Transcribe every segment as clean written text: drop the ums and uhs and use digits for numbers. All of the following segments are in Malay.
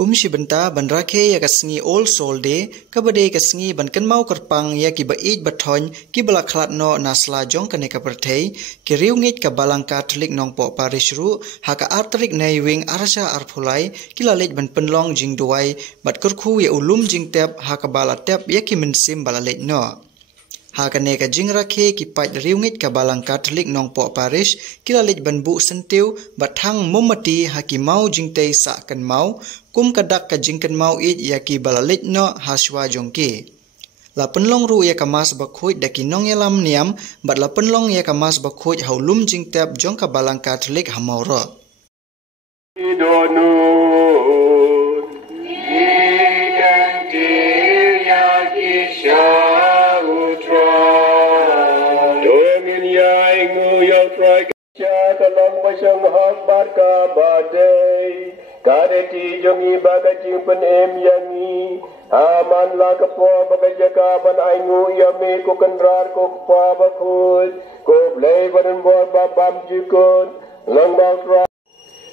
Kumsi benta ban rakhe ya kasengi All Soul Day kabade kasengi ban kenmau kerpang ya ki bait bathon ki bala khlat no nasla jong kane kaperthei ki riungit ka balang Catholic nongpo parish ru haka artrik nei wing arja arphulai ki lalej ban penlong jing duai bat kurkhu ya ulum jing tep haka bala tep ya ki mensim bala lej no hakane ka jing rakhe ki pat riungit ka balang Catholic nongpo parish ki lalej ban bu sentiu bathang momati haki mau jing tei sa kan mau kum kadak ka jingkan mau it yaki balalit no haswa jongki. La penlong ru ya kamas bakhuj daki nong ya lam niam bat la penlong ya kamas bakhuj haulum jing tep jong ka balang Catholic hamauro. Kadeti jongi bagaji penem yangi aman la kepo bagaja kaban aingu yami ko kendrar ko pa bakul ko blai badan bo babam jikon long bang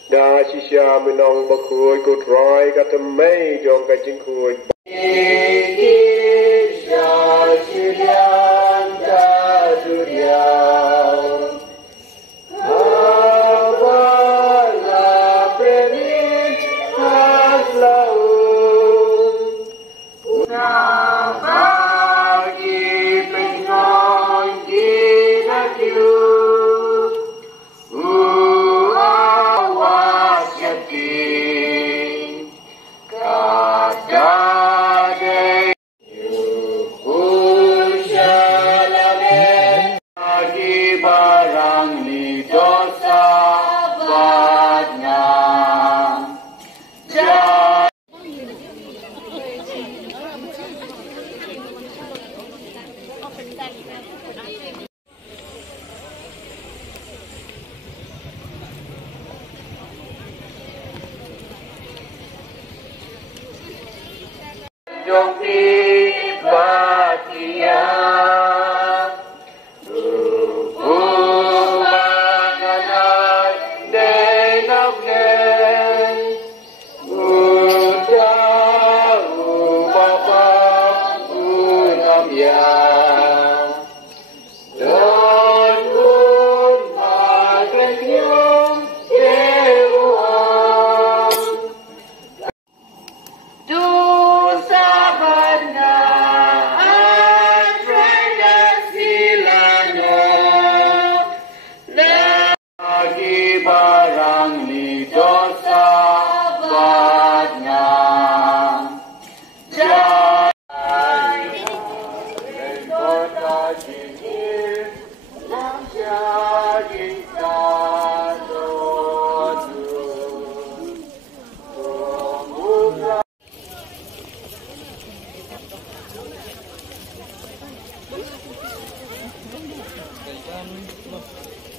da shisha minong bakul ko try katamai jong ka jingkul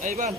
Hey, Ban.